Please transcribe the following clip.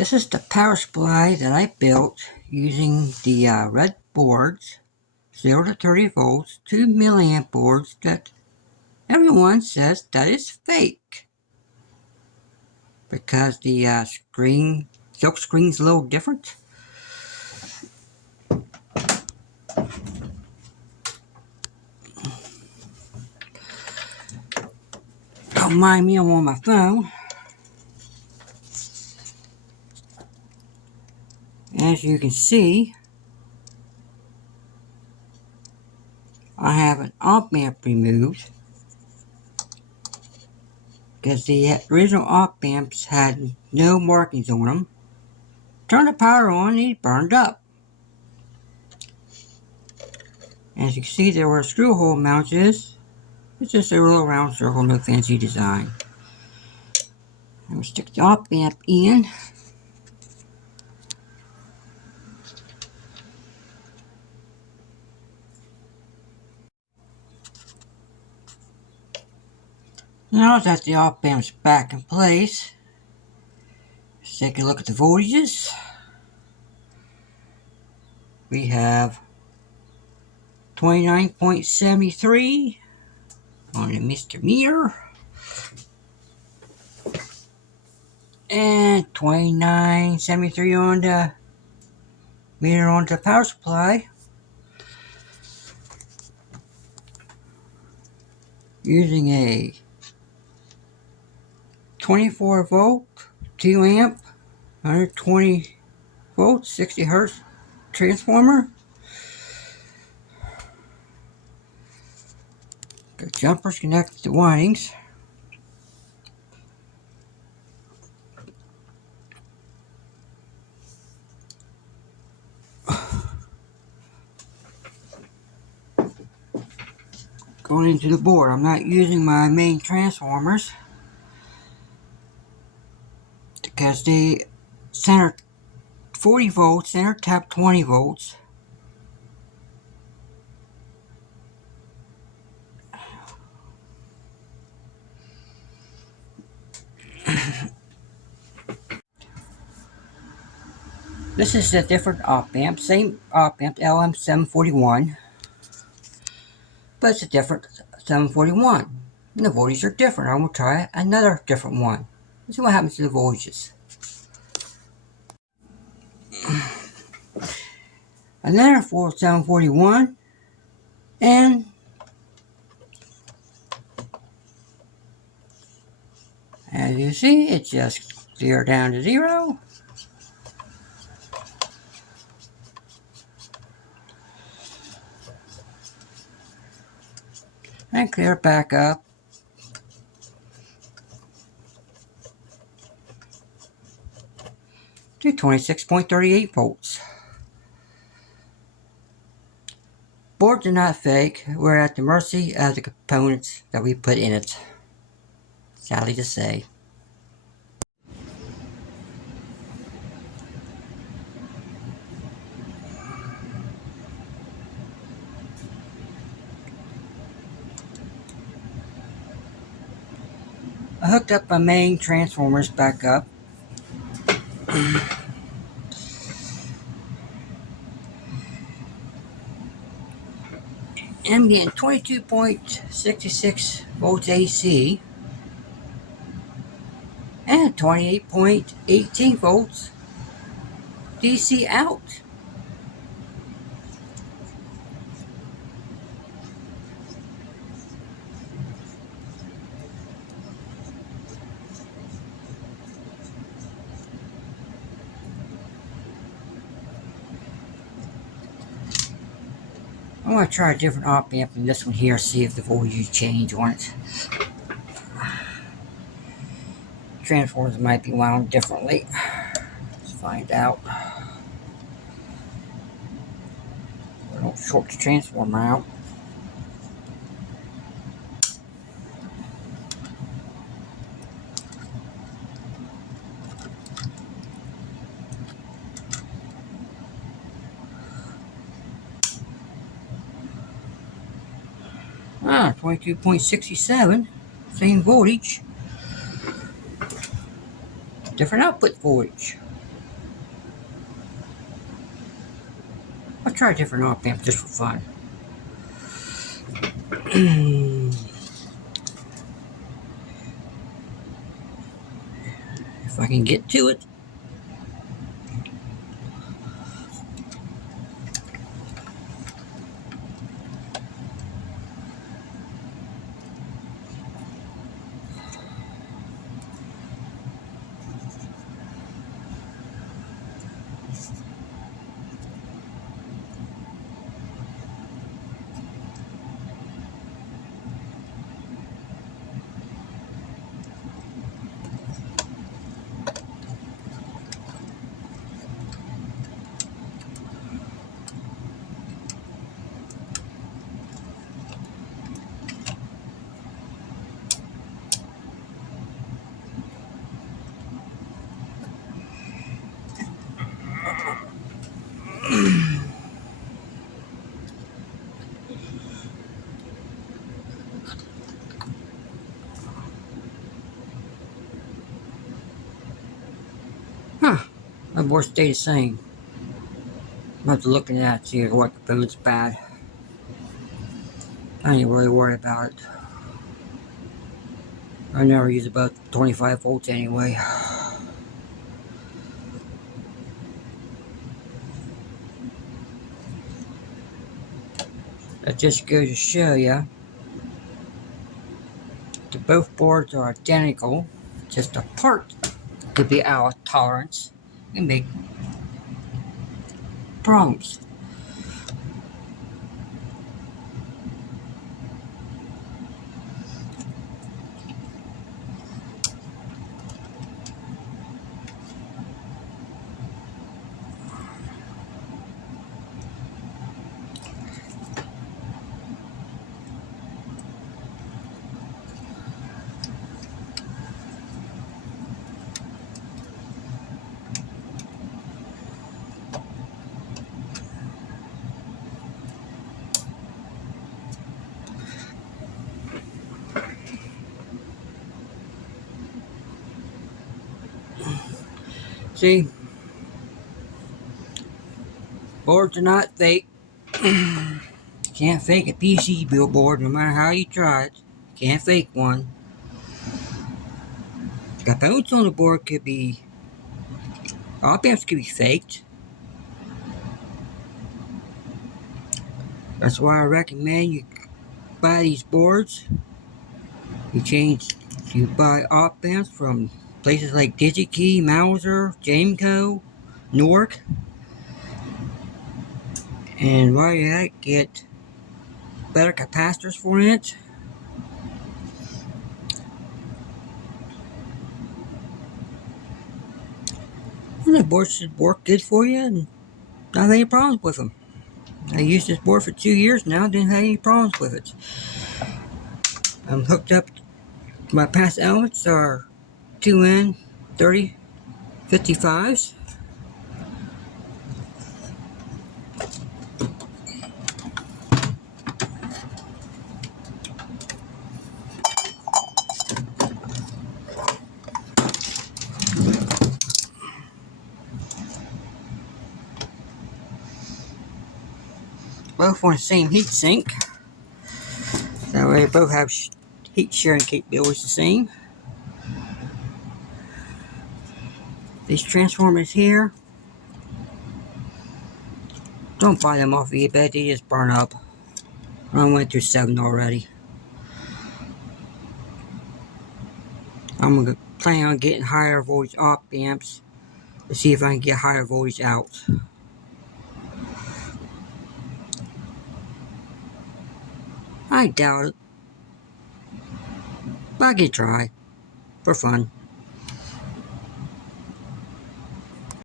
This is the power supply that I built using the red boards, 0 to 30 volts, 2 milliamp boards that everyone says that is fake. Because the silk screen's a little different. Don't mind me, I'm on my phone. As you can see, I have an op amp removed because the original op amps had no markings on them. Turn the power on and it burned up. As you can see, there were screw hole mounts. It's just a little round circle, no fancy design. I'm going to stick the op amp in. Now that the op amp's back in place, let's take a look at the voltages. We have 29.73 on the Mr. Meter and 29.73 on the meter on the power supply. Using a 24 volt, 2 amp, 120 volts, 60 hertz transformer. The jumpers connect to the windings. Going into the board, I'm not using my main transformers because they center 40 volts, center tap 20 volts. This is a different op amp, same op amp, LM741, but it's a different 741. And the voltages are different. I'm going to try another different one. Let's see what happens to the voltages. Another 741, and as you see, it just cleared down to 0. And clear back up. To 26.38 volts. Boards are not fake. We're at the mercy of the components that we put in it. Sadly to say. I hooked up my main transformers back up. I'm getting 22.66 volts AC and 28.18 volts DC out. I'm going to try a different op amp than this one here, see if the voltage change on it. Transformers might be wound differently. Let's find out. I don't short the transformer out. Ah, 22.67, same voltage, different output voltage. try different op amps just for fun. If I can get to it. Huh, my board stayed the same. I'm have to look at that, see what component's bad. I ain't really worried about it. I never use about 25 volts anyway. That just goes to show you that both boards are identical, just a part could be out of tolerance and make problems. See, boards are not fake. Can't fake a PC board no matter how you try it. Can't fake one. Components on the board could be, op amps could be faked. That's why I recommend you buy these boards. You buy op amps from places like DigiKey, Mouser, Jameco, Nork. And while you're at it, get better capacitors for it. And the boards should work good for you and not have any problems with them. I used this board for 2 years now, didn't have any problems with it. I'm hooked up, my past elements are 2N 3055s. Both on the same heat sink. That way they both have heat sharing capabilities the same. These transformers here, don't buy them off eBay, they just burn up. I went through 7 already. I'm gonna plan on getting higher voltage op amps to see if I can get higher voltage out. I doubt it, but I could try for fun.